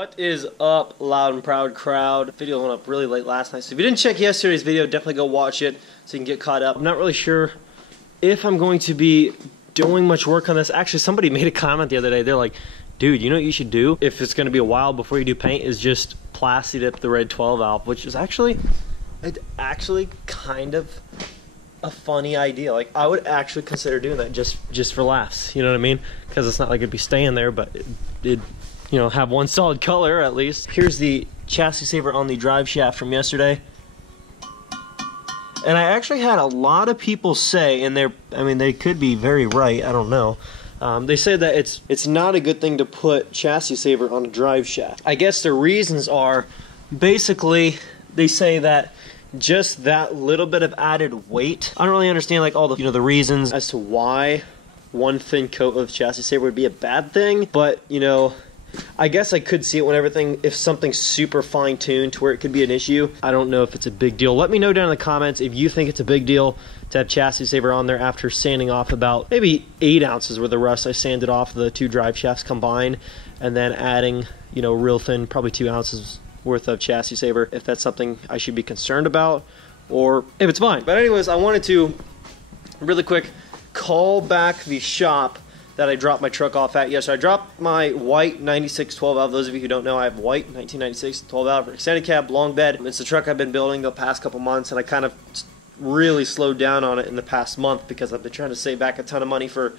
What is up, loud and proud crowd? Video went up really late last night, so if you didn't check yesterday's video, definitely go watch it so you can get caught up. I'm not really sure if I'm going to be doing much work on this. Actually, somebody made a comment the other day. They're like, dude, you know what you should do if it's going to be a while before you do paint is just plasti dip the red 12 valve, which is actually kind of a funny idea. Like, I would actually consider doing that just for laughs, you know what I mean? Because it's not like it'd be staying there, but it'd you know, have one solid color at least. Here's the chassis saver on the drive shaft from yesterday. And I actually had a lot of people say, and they could be very right, I don't know. They said that it's not a good thing to put chassis saver on a drive shaft. I guess the reasons are, basically, they say that just that little bit of added weight. I don't really understand like all the the reasons as to why one thin coat of chassis saver would be a bad thing, but I guess I could see it when if something's super fine-tuned to where it could be an issue. I don't know if it's a big deal. Let me know down in the comments if you think it's a big deal to have chassis saver on there after sanding off about maybe 8 ounces worth of rust. I sanded off the 2 drive shafts combined and then adding, real thin, probably 2 ounces worth of chassis saver, if that's something I should be concerned about or if it's fine. But anyways, I wanted to really quick call back the shop that I dropped my truck off at. Yes, I dropped my white 96 12 valve. Those of you who don't know, I have white 1996 12 valve for extended cab, long bed. It's the truck I've been building the past couple months, and I kind of really slowed down on it in the past month because I've been trying to save back a ton of money for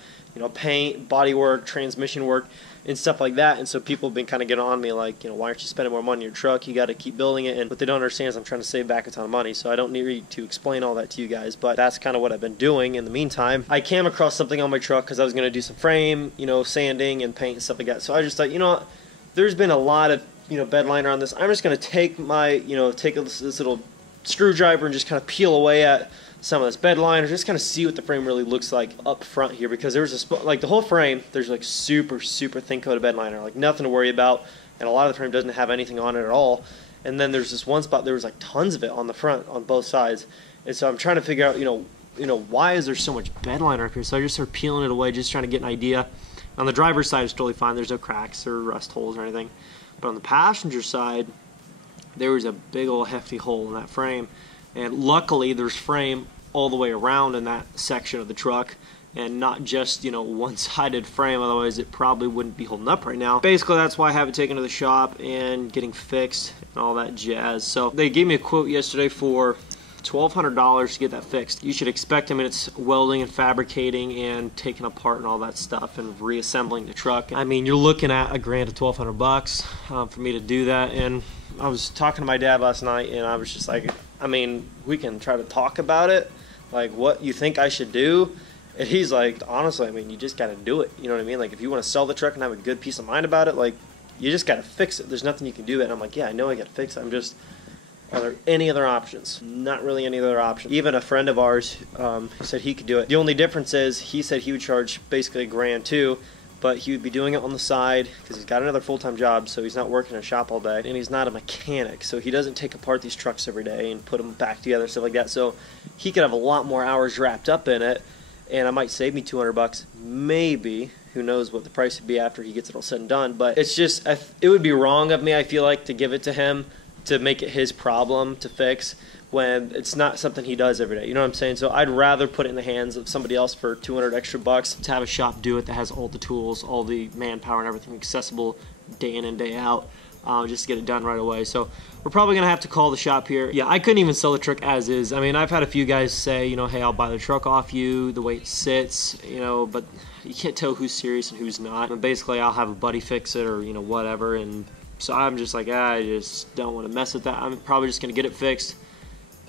paint, body work, transmission work, and stuff like that. And so people have been kind of getting on me like, why aren't you spending more money on your truck? You got to keep building it. And what they don't understand is I'm trying to save back a ton of money, so I don't need to explain all that to you guys, but that's kind of what I've been doing. In the meantime, I came across something on my truck because I was going to do some frame, sanding and paint and stuff like that. So I just thought, what? There's been a lot of, bed liner on this. I'm just going to take my, take this little screwdriver and just kind of peel away at some of this bed liner, just kind of see what the frame really looks like up front here, because there's like the whole frame, there's like super thin coat of bed liner, like nothing to worry about, and a lot of the frame doesn't have anything on it at all. And then there's this one spot, there was like tons of it on the front on both sides, and so I'm trying to figure out why is there so much bed liner up here. So I just started peeling it away, just trying to get an idea. On the driver's side it's totally fine, there's no cracks or rust holes or anything, but on the passenger side there was a big old hefty hole in that frame. And luckily there's frame all the way around in that section of the truck and not just one-sided frame, otherwise it probably wouldn't be holding up right now. Basically that's why I have it taken to the shop and getting fixed and all that jazz. So they gave me a quote yesterday for $1,200 to get that fixed. You should expect it's welding and fabricating and taking apart and all that stuff and reassembling the truck. I mean, you're looking at $1,000 to $1,200 for me to do that. And I was talking to my dad last night and I was just like, we can try to talk about it, like what you think I should do. And he's like, honestly, you just got to do it. You know what I mean? Like, if you want to sell the truck and have a good peace of mind about it, like, you just got to fix it. There's nothing you can do. And I'm like, yeah, I know I got to fix it. Are there any other options? Not really any other options. Even a friend of ours said he could do it. The only difference is he said he would charge basically $1,000 too, but he would be doing it on the side because he's got another full-time job, so he's not working in a shop all day, and he's not a mechanic, so he doesn't take apart these trucks every day and put them back together and stuff like that. So he could have a lot more hours wrapped up in it, and it might save me $200, maybe. Who knows what the price would be after he gets it all said and done. But it's just, it would be wrong of me, I feel like, to give it to him to make it his problem to fix when it's not something he does every day. You know what I'm saying? So I'd rather put it in the hands of somebody else for $200 extra to have a shop do it that has all the tools, all the manpower and everything accessible day in and day out, just to get it done right away. So we're probably gonna have to call the shop here. Yeah, I couldn't even sell the truck as is. I've had a few guys say, hey, I'll buy the truck off you, the way it sits, but you can't tell who's serious and who's not. And basically I'll have a buddy fix it or whatever. And so I'm just like, I just don't want to mess with that. I'm probably just going to get it fixed,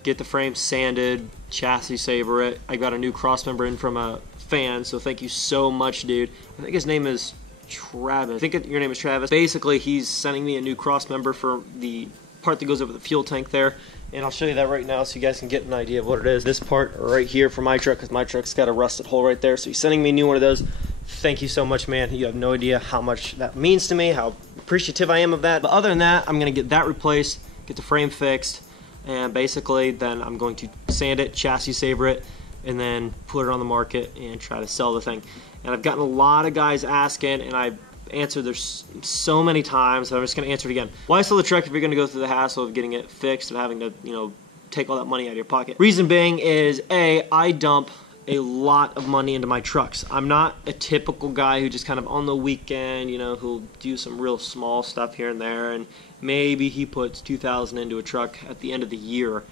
get the frame sanded, chassis saver it. I got a new cross member in from a fan, so thank you so much, dude. I think his name is Travis. I think your name is Travis. Basically, he's sending me a new cross member for the part that goes over the fuel tank there, and I'll show you that right now so you guys can get an idea of what it is. This part right here for my truck, because my truck's got a rusted hole right there, so he's sending me a new one of those. Thank you so much, man. You have no idea how much that means to me, how appreciative I am of that. But other than that, I'm going to get that replaced, get the frame fixed, and basically then I'm going to sand it, chassis saver it, and then put it on the market and try to sell the thing. And I've gotten a lot of guys asking, and I answered this so many times that I'm just going to answer it again. Why sell the truck if you're going to go through the hassle of getting it fixed and having to, you know, take all that money out of your pocket? Reason being is, A, I dump a lot of money into my trucks. I'm not a typical guy who just kind of on the weekend, you know, who'll do some real small stuff here and there, and maybe he puts $2,000 into a truck at the end of the year.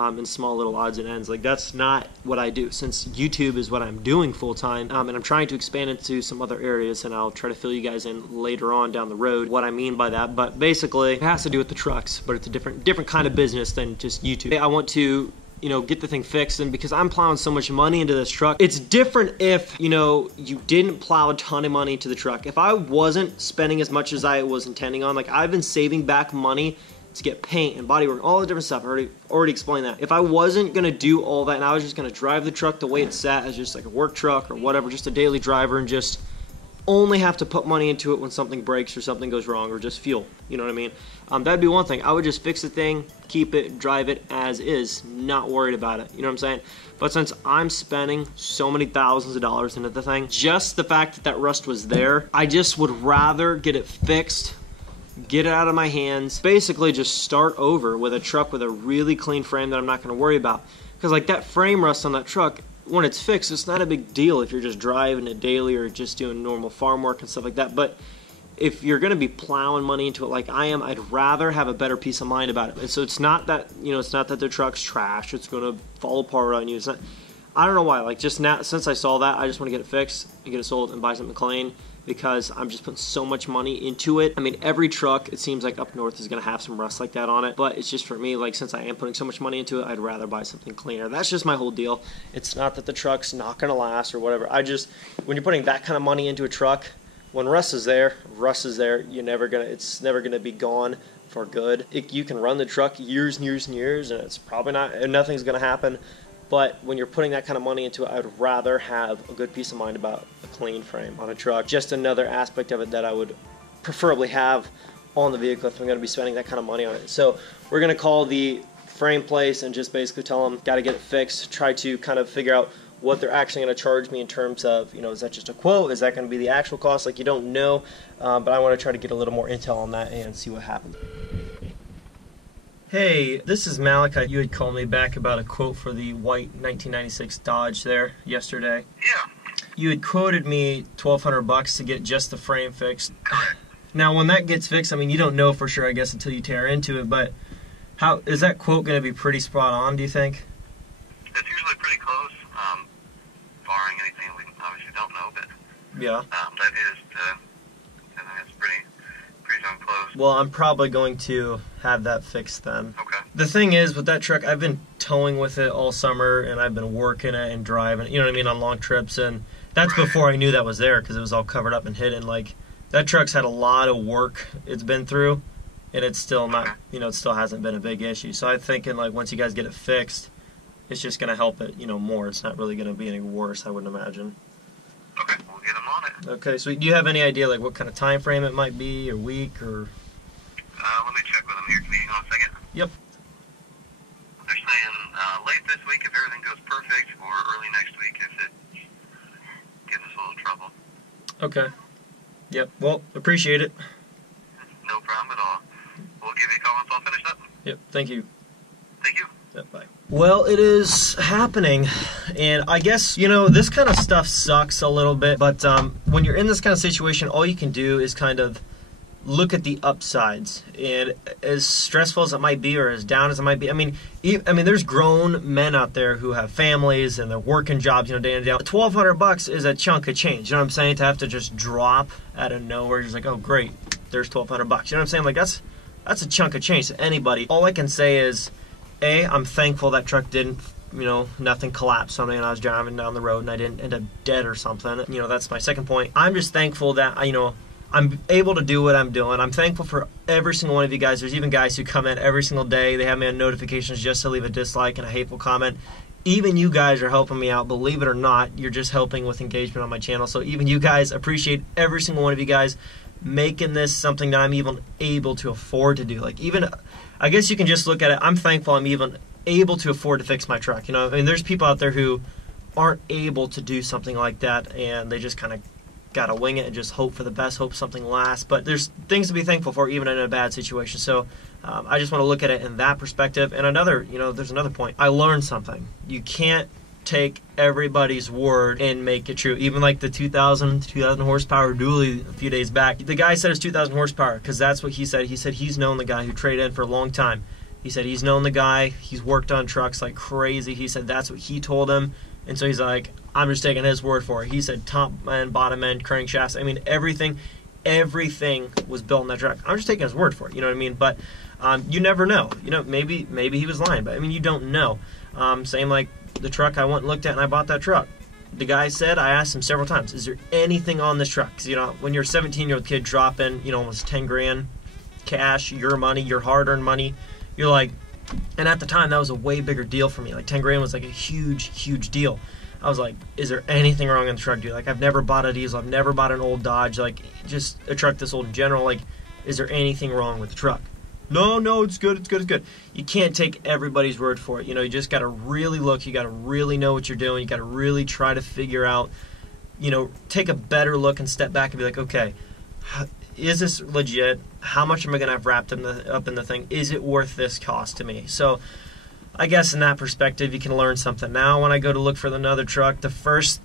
In small little odds and ends. Like, that's not what I do. Since YouTube is what I'm doing full time, and I'm trying to expand into some other areas, and I'll try to fill you guys in later on down the road what I mean by that. But basically, it has to do with the trucks, but it's a different kind of business than just YouTube. I want to, you know, get the thing fixed, and because I'm plowing so much money into this truck, it's different if, you know, you didn't plow a ton of money into the truck. If I wasn't spending as much as I was intending on, like, I've been saving back money to get paint and bodywork, all the different stuff. I already explained that. If I wasn't gonna do all that and I was just gonna drive the truck the way it's sat as just like a work truck or whatever, just a daily driver, and just only have to put money into it when something breaks or something goes wrong, or just fuel, you know what I mean? That'd be one thing. I would just fix the thing, keep it, drive it as is, not worried about it, you know what I'm saying? But since I'm spending so many thousands of dollars into the thing, just the fact that that rust was there, I just would rather get it fixed, get it out of my hands, basically just start over with a truck with a really clean frame that I'm not going to worry about. Because like that frame rust on that truck, when it's fixed, it's not a big deal if you're just driving it daily or just doing normal farm work and stuff like that. But if you're going to be plowing money into it like I am, I'd rather have a better peace of mind about it. And so it's not that, you know, it's not that the truck's trash, it's going to fall apart on you. It's not, I don't know why, like just now, since I saw that, I just want to get it fixed and get it sold and buy something clean, because I'm just putting so much money into it. I mean, every truck, it seems like up north, is going to have some rust like that on it, but it's just for me, like, since I am putting so much money into it, I'd rather buy something cleaner. That's just my whole deal. It's not that the truck's not going to last or whatever. I just, when you're putting that kind of money into a truck, when rust is there, you're never going to, it's never going to be gone for good. You can run the truck years and years and years, and it's probably not, nothing's going to happen. But when you're putting that kind of money into it, I'd rather have a good peace of mind about a clean frame on a truck. Just another aspect of it that I would preferably have on the vehicle if I'm going to be spending that kind of money on it. So we're going to call the frame place and just basically tell them, got to get it fixed, try to kind of figure out what they're actually going to charge me in terms of, you know, is that just a quote? Is that going to be the actual cost? Like, you don't know, but I want to try to get a little more intel on that and see what happens. Hey, this is Malachi. You had called me back about a quote for the white 1996 Dodge there yesterday. Yeah. You had quoted me $1,200 to get just the frame fixed. Correct. Now, when that gets fixed, I mean, you don't know for sure, I guess, until you tear into it, but how is that quote going to be pretty spot on, do you think? It's usually pretty close, barring anything we obviously don't know, but Yeah. that is, I think it's pretty darn close. Well, I'm probably going to have that fixed then. Okay. The thing is, with that truck, I've been towing with it all summer, and I've been working it and driving, you know what I mean, on long trips, and that's Right. before I knew that was there, because it was all covered up and hidden. Like, that truck's had a lot of work it's been through, and it's still not, you know, it still hasn't been a big issue. So I'm thinking, like, once you guys get it fixed, it's just going to help it, you know, more. It's not really going to be any worse, I wouldn't imagine. Okay, we'll get them on it. Okay, so do you have any idea, like, what kind of time frame it might be, or week, or? Let me check with them here. Can you hang on a second? Yep. They're saying late this week if everything goes perfect, or early next week if it gives us a little trouble. Okay. Yep, well, appreciate it. No problem at all. We'll give you a call once all finished up. Yep, thank you. Thank you. Yep, bye. Well, it is happening, and I guess, you know, this kind of stuff sucks a little bit, but when you're in this kind of situation, all you can do is kind of look at the upsides, and as stressful as it might be, or as down as it might be, I mean, there's grown men out there who have families and they're working jobs, you know, day in and day out. $1,200 is a chunk of change, you know what I'm saying? To have to just drop out of nowhere, just like, oh great, there's $1,200. You know what I'm saying? Like, that's a chunk of change to anybody. All I can say is, A, I'm thankful that truck didn't, you know, nothing collapsed on me and I was driving down the road and I didn't end up dead or something. You know, that's my second point. I'm just thankful that, you know, I'm able to do what I'm doing. I'm thankful for every single one of you guys. There's even guys who come in every single day. They have me on notifications just to leave a dislike and a hateful comment. Even you guys are helping me out. Believe it or not, you're just helping with engagement on my channel. So even you guys, appreciate every single one of you guys making this something that I'm even able to afford to do. Like, even, I guess you can just look at it, I'm thankful I'm even able to afford to fix my truck. You know, I mean, there's people out there who aren't able to do something like that, and they just kind of gotta wing it and just hope for the best, hope something lasts. But there's things to be thankful for even in a bad situation. So I just want to look at it in that perspective. And another, there's another point. I learned something. You can't take everybody's word and make it true. Even like the 2,000 horsepower dually a few days back. The guy said it's 2,000 horsepower because that's what he said. He said he's known the guy who traded in for a long time. He said he's known the guy. He's worked on trucks like crazy. He said that's what he told him. And so he's like, I'm just taking his word for it. He said top end, bottom end, crankshafts. I mean, everything was built in that truck. I'm just taking his word for it. You know what I mean? But you never know. Maybe he was lying. But I mean, you don't know. Same like the truck I went and looked at and I bought that truck. The guy said, I asked him several times, is there anything on this truck? Because, when you're a 17-year-old kid dropping, almost 10 grand cash, your money, your hard-earned money, you're like, and at the time, that was a way bigger deal for me. Like, 10 grand was like a huge, huge deal. I was like, is there anything wrong in the truck, dude? Like, I've never bought a diesel. I've never bought an old Dodge. Like, just a truck this old in general. Like, is there anything wrong with the truck? No, it's good, it's good. You can't take everybody's word for it. You just got to really look. You got to really know what you're doing. You got to really try to figure out, take a better look and step back and be like, okay, is this legit? How much am I going to have wrapped up in the thing? Is it worth this cost to me? So I guess in that perspective, you can learn something. Now when I go to look for another truck, the first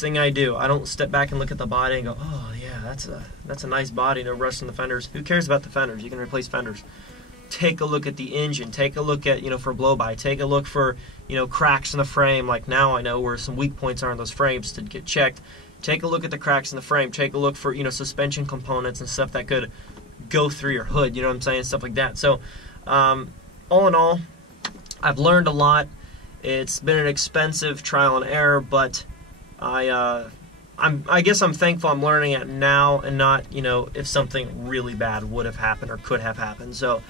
thing I do, I don't step back and look at the body and go, oh yeah, that's a nice body, no rust in the fenders. Who cares about the fenders? You can replace fenders. Take a look at the engine. Take a look at, for blow-by. Take a look for, cracks in the frame. Like now I know where some weak points are in those frames to get checked. Take a look at the cracks in the frame. Take a look for, suspension components and stuff that could go through your hood, you know what I'm saying? Stuff like that. So, all in all, I've learned a lot. It's been an expensive trial and error, but I guess I'm thankful I'm learning it now and not, if something really bad would have happened or could have happened. So,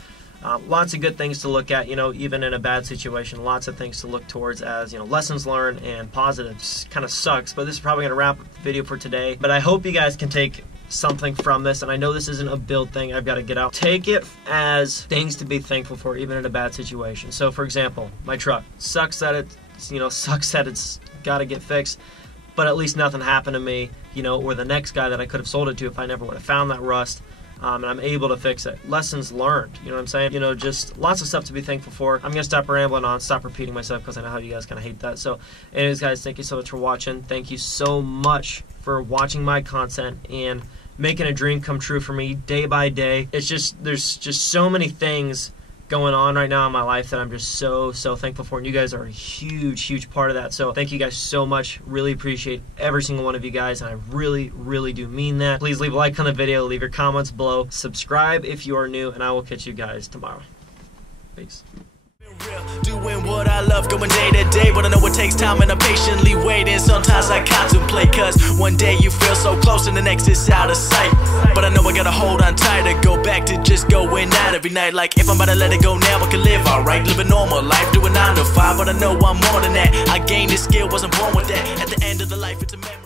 lots of good things to look at, even in a bad situation. Lots of things to look towards as, lessons learned and positives. Kind of sucks, but this is probably going to wrap up the video for today. But I hope you guys can take something from this, and I know this isn't a build thing. I've got to get out. Take it as things to be thankful for, even in a bad situation. So, for example, my truck sucks that it's got to get fixed, but at least nothing happened to me, or the next guy that I could have sold it to if I never would have found that rust. And I'm able to fix it. Lessons learned, you know what I'm saying? Just lots of stuff to be thankful for. I'm going to stop rambling on, stop repeating myself because I know how you guys kind of hate that. So anyways, guys, thank you so much for watching. Thank you so much for watching my content and making a dream come true for me day by day. It's just, there's just so many things going on right now in my life that I'm just so thankful for, and you guys are a huge part of that. So thank you guys so much. Really appreciate every single one of you guys, and I really do mean that. Please leave a like on the video, leave your comments below, subscribe if you are new, and I will catch you guys tomorrow. Peace. Doing what I love, going day to day, but I know it takes time and I'm patiently waiting. Sometimes I contemplate, cause one day you feel so close and the next is out of sight. But I know I gotta hold on tight to go back to just going out every night. Like if I'm about to let it go now, I can live alright, live a normal life, do a 9 to 5. But I know I'm more than that. I gained this skill, wasn't born with that. At the end of the life, it's a memory.